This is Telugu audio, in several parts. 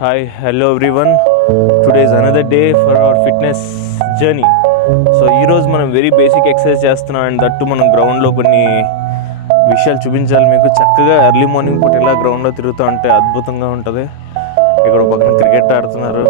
Hi, hello everyone. Today is another day for our fitness journey. So ఈరోజు మనం వెరీ బేసిక్ ఎక్సర్సైజ్ చేస్తున్నాం అండ్ దట్టు మనం గ్రౌండ్లో కొన్ని విషయాలు చూపించాలి మీకు. చక్కగా ఎర్లీ మార్నింగ్ పూట ఇలా గ్రౌండ్లో తిరుగుతూ ఉంటే అద్భుతంగా ఉంటుంది. ఇక్కడ పక్కన క్రికెట్ ఆడుతున్నారు,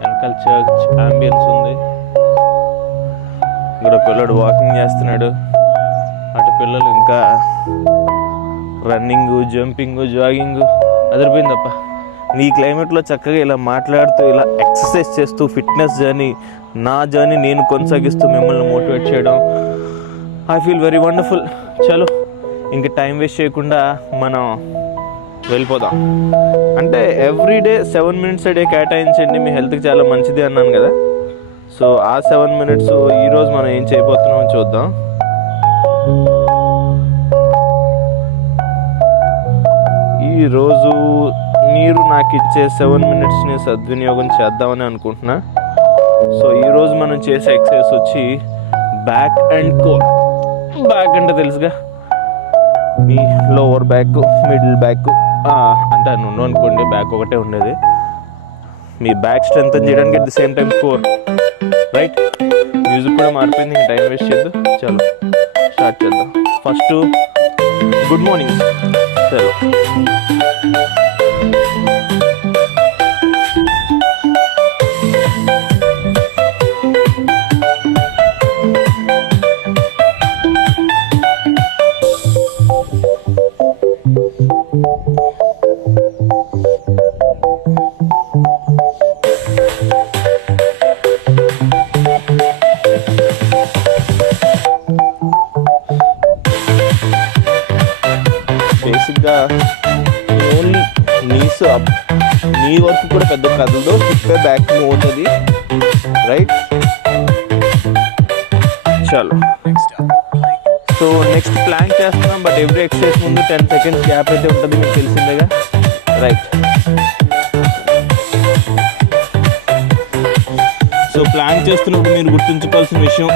వెనకాల చర్చ్ అంబియన్స్ ఉంది, ఇక్కడ పిల్లడు వాకింగ్ చేస్తున్నాడు, అటు పిల్లలు ఇంకా రన్నింగ్, జంపింగ్, జాగింగ్ అదిరిపోయింది తప్ప. ఈ క్లైమేట్లో చక్కగా ఇలా మాట్లాడుతూ ఇలా ఎక్సర్సైజ్ చేస్తూ ఫిట్నెస్ జర్నీ, నా జర్నీ నేను కొనసాగిస్తూ మిమ్మల్ని మోటివేట్ చేయడం ఐ ఫీల్ వెరీ వండర్ఫుల్. చలో ఇంక టైం వేస్ట్ చేయకుండా మనం వెళ్ళిపోదాం. అంటే ఎవ్రీడే 7 minutes a day కేటాయించండి, మీ హెల్త్కి చాలా మంచిది అన్నాను కదా. సో ఆ 7 minutes ఈరోజు మనం ఏం చేయబోతున్నామో చూద్దాం. ఈరోజు మీరు నాకు ఇచ్చే 7 minutesని సద్వినియోగం చేద్దామని అనుకుంటున్నా. సో ఈరోజు మనం చేసే ఎక్సర్సైజ్ వచ్చి బ్యాక్ అండ్ కోర్. బ్యాక్ అంటే తెలుసుగా, మీ లోవర్ బ్యాక్, మిడిల్ బ్యాక్ అంటే అని ఉండవు అనుకోండి, బ్యాక్ ఒకటే ఉండేది. మీ బ్యాక్ స్ట్రెంత్ చేయడానికి at the same time core, right? Music కూడా మారిపోయింది, ఇంకా టైం వేస్ట్ చేద్దాం. చలో స్టార్ట్ చేద్దాం. First good morning. చలో బేసిక్గా ఓన్లీ నీస్ అప్, నీ వరకు కూడా పెద్ద కదలదు, హిప్పే బ్యాక్ మూవ్ అవుతుంది, రైట్? చలో సో నెక్స్ట్ ప్లాంక్ చేస్తున్నాం, బట్ ఎవ్రీ ఎక్సర్సైజ్ ముందు 10 seconds గ్యాప్ అయితే ఉంటుంది, మీకు తెలిసిందేగా, రైట్? సో ప్లాంక్ చేస్తున్నప్పుడు మీరు గుర్తుంచుకోవాల్సిన విషయం,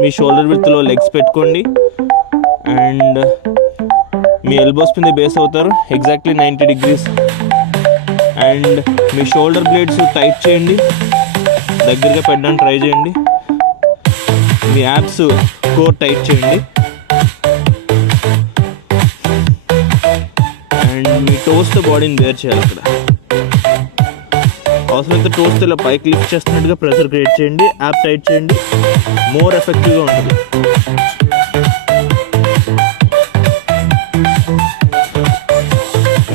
మీ షోల్డర్ విడ్త్లో లెగ్స్ పెట్టుకోండి అండ్ మీ ఎల్బోస్ మీద బేస్ అవుతారు exactly 90 degrees. And me shoulder blades tight చేయండి, దగ్గరగా పెట్టడానికి ట్రై చేయండి. మీ యాప్స్ కోర్ టైట్ చేయండి అండ్ మీ టోస్తో బాడీని బేర్ చేయాలి. అక్కడ అవసరమైతే టోస్తో ఇలా పైకి లిఫ్ట్ చేస్తున్నట్టుగా ప్రెషర్ క్రియేట్ చేయండి, యాప్ టైట్ చేయండి, మోర్ ఎఫెక్టివ్గా ఉంటుంది.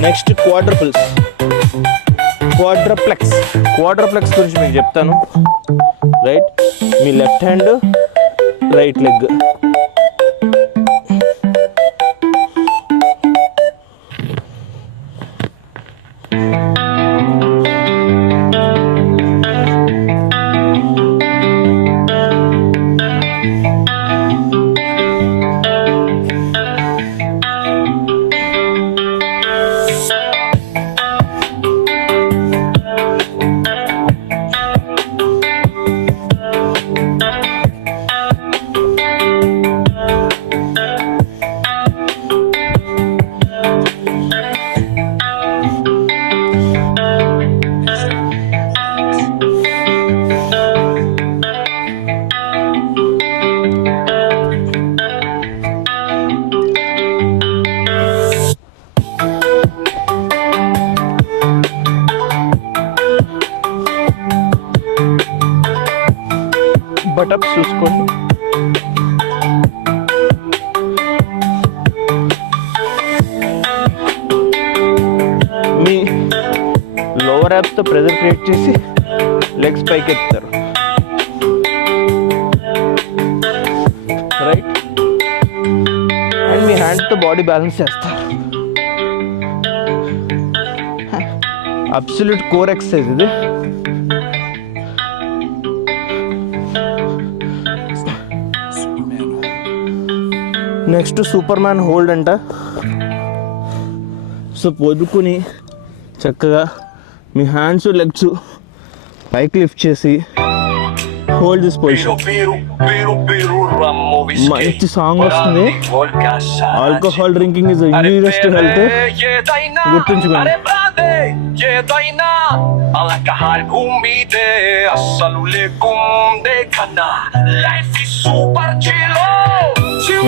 నెక్స్ట్ క్వాడ్రప్లెక్స్ గురించి మీకు చెప్తాను, రైట్? మీ లెఫ్ట్ హ్యాండ్, రైట్ లెగ్, బటప్స్ చూసుకోండి. మీ లోవర్ యాప్స్తో ప్రెజర్ క్రియేట్ చేసి లెగ్స్ పైకి ఎత్తారు, రైట్? అండ్ మీ హ్యాండ్తో బాడీ బ్యాలెన్స్ చేస్తారు. అబ్సల్యూట్ కోర్ ఎక్సర్సైజ్ ఇది. నెక్స్ట్ సూపర్ మ్యాన్ హోల్డ్ అంట. సో పొదుకుని చక్కగా మీ హ్యాండ్స్, లెగ్స్ పైకి లిఫ్ట్ చేసి హోల్డ్ దిస్ పొజిషన్. మంచి సాంగ్ వస్తుంది. Alcohol drinking is injurious to health. గుర్తుంచుకోండి.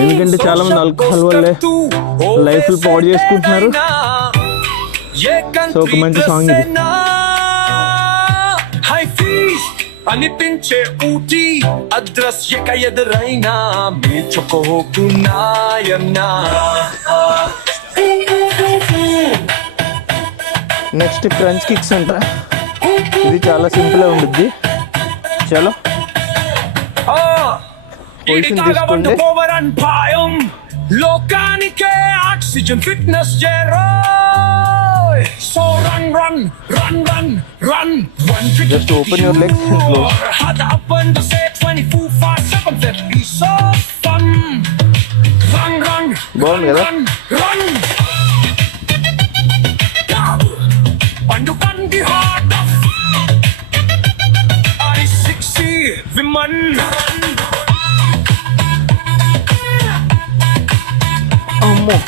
ఎందుకంటే చాలా మంది ఆల్కహాల్ వల్లే లైఫ్ పాడు చేసుకుంటున్నారు. సో ఒక మంచి సాంగ్ ఇది. అనిపించే ఊటి అదృశ్యక ఎదురైనా మేచుకోకున్నాయన్నా. నెక్స్ట్ క్రంచ్ కిక్స్ అంట. ఇది చాలా సింపుల్ గా ఉంటుంది. చలో పొజిషన్ తీసుకోండి. లోకానికే oxygen fitness zero. So run, run, run, run, run. Just open your legs and close. Had open to say 24/7. That be so fun. Run, run, run, run, run. And you can be hard. I 60 women. Ammo.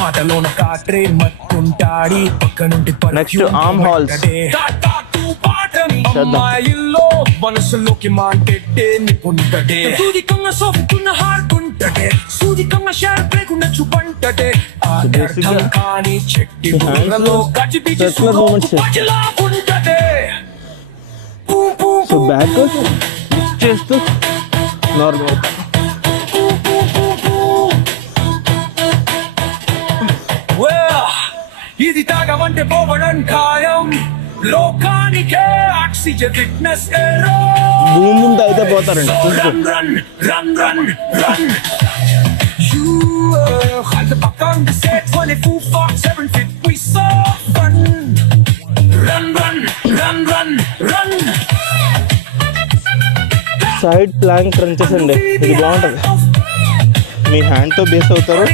మాటలోన కాట్రే మట్టుంటాడి పక్క నుండి నెక్స్ట్ ఆర్మ్ హాల్స్ అమ్మాయిల్లో మనసులోకి మాంటెట్టే నిపుణుంటడే. సూదికంగా సోపుకున్న హార్కుంటడే. సూదికంగా షార్ బ్రేకున్న చూపంటడే. కానీ చెట్టి బుర్రలో గజిబిజి సురుకుపజిలా ఉంటదే. సో బ్యాక్ చేస్తూ నార్మల్. ఇది తాగమంటే పోవడం ఖాయం. లోకానికే ఆక్సిజన్ ఫిట్నెస్ ఏరో. భూమి ముందు అయితే పోతారండి. Run run run run run. You had the back on the set 24/7 fit we so fun. Run run run run run. Side Planck crunches అండి. ఇది బాగుంటుంది. మీ హ్యాండ్ తో బేస్ అవుతారు.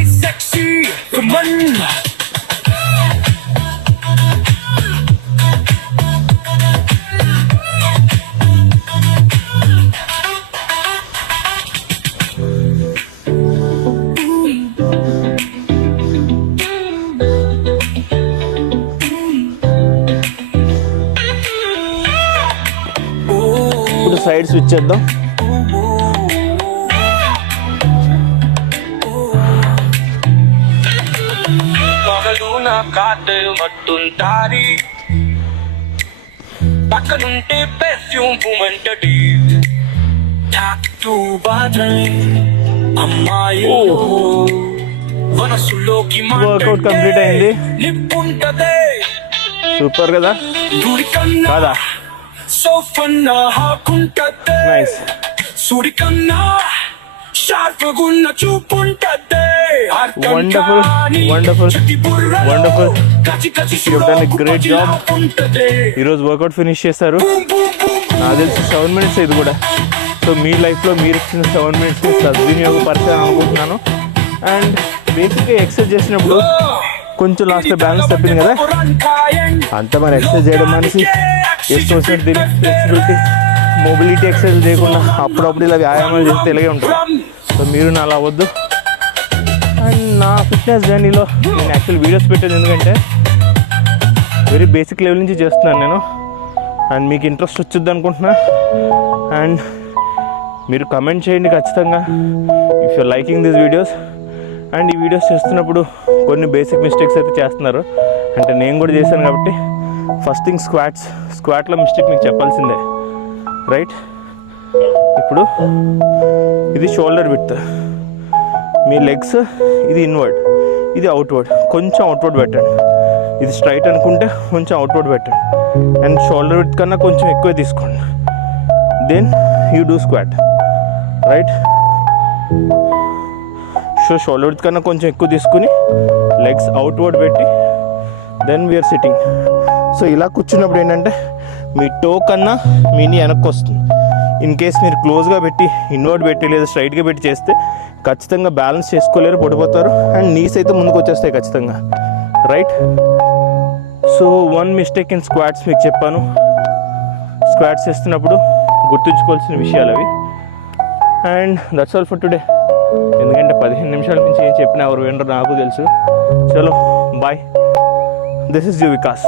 ఇప్పుడు సైడ్ స్విచ్ చేద్దాం. మట్టుంటారి పక్కనుంటే పెర్ఫ్యూమ్ పూమంటది. మనసులోకి వర్కౌట్ కంప్లీట్ అయింది. సూపర్ కదా కాదా? నైస్. సుడికన్నా షార్ప్గున్న చూపుంటదే. Wonderful wonderful wonderful. You done a great job. ఈరోజు వర్కౌట్ ఫినిష్ చేశారు. నాకు తెలిసి 7 minutes ఇది కూడా. సో మీ లైఫ్లో మీరు ఇచ్చిన 7 minutes సద్వినియోగపరచాలని అనుకుంటున్నాను. అండ్ బేసిక్గా ఎక్సర్సైజ్ చేసినప్పుడు కొంచెం లాస్ట్లో బ్యాలెన్స్ తప్పింది కదా, అంత మరి ఎక్సర్సైజ్ చేయడం మనిషి చేసుకోవాల్సిన దీని ఫ్లెక్సిబిలిటీ మొబిలిటీ ఎక్సర్సైజ్ చేయకుండా అప్పుడప్పుడు ఇలా వ్యాయామాలు చేస్తే ఇలాగే ఉంటుంది. సో మీరు నా అలా అవ్వద్దు. అండ్ నా ఫిట్నెస్ జర్నీలో నేను యాక్చువల్ వీడియోస్ పెట్టేది ఎందుకంటే వెరీ బేసిక్ లెవెల్ నుంచి చేస్తున్నాను నేను. అండ్ మీకు ఇంట్రెస్ట్ వచ్చింది అనుకుంటున్నా. అండ్ మీరు కమెంట్ చేయండి ఖచ్చితంగా if you liking this videos. And ఈ వీడియోస్ చేస్తున్నప్పుడు కొన్ని బేసిక్ మిస్టేక్స్ అయితే చేస్తున్నారు, అంటే నేను కూడా చేశాను కాబట్టి. ఫస్ట్ థింగ్ స్క్వాట్లో మిస్టేక్ మీకు చెప్పాల్సిందే, రైట్? ఇప్పుడు ఇది షోల్డర్ విడ్త్, మీ లెగ్స్ ఇది ఇన్వర్డ్, ఇది అవుట్వర్డ్. కొంచెం అవుట్వర్డ్ పెట్టండి. ఇది స్ట్రైట్ అనుకుంటే కొంచెం అవుట్వర్డ్ పెట్టండి. అండ్ షోల్డర్ విడ్త్ కన్నా కొంచెం ఎక్కువ తీసుకోండి. Then you do squat, right? So shoulder width కన్నా కొంచెం ఎక్కువ తీసుకుని లెగ్స్ అవుట్వర్డ్ పెట్టి దెన్ వీఆర్ సిట్టింగ్. సో ఇలా కూర్చున్నప్పుడు ఏంటంటే మీ టో కన్నా మీని వెనక్కి వస్తుంది. ఇన్ కేస్ మీరు క్లోజ్గా పెట్టి ఇన్వర్డ్ పెట్టి లేదా స్ట్రైట్గా పెట్టి చేస్తే ఖచ్చితంగా బ్యాలెన్స్ చేసుకోలేరు, పడిపోతారు. అండ్ నీస్ అయితే ముందుకు వచ్చేస్తాయి ఖచ్చితంగా, right? So one mistake in squats మీకు చెప్పాను. స్క్వాట్స్ చేస్తున్నప్పుడు గుర్తుంచుకోవాల్సిన విషయాలు అవి. And that's all for today. ఎందుకంటే 15 నిమిషాల నుంచి ఏం చెప్పినా ఎవరు వినరో నాకు తెలుసు. చలో bye. This is you Vikas.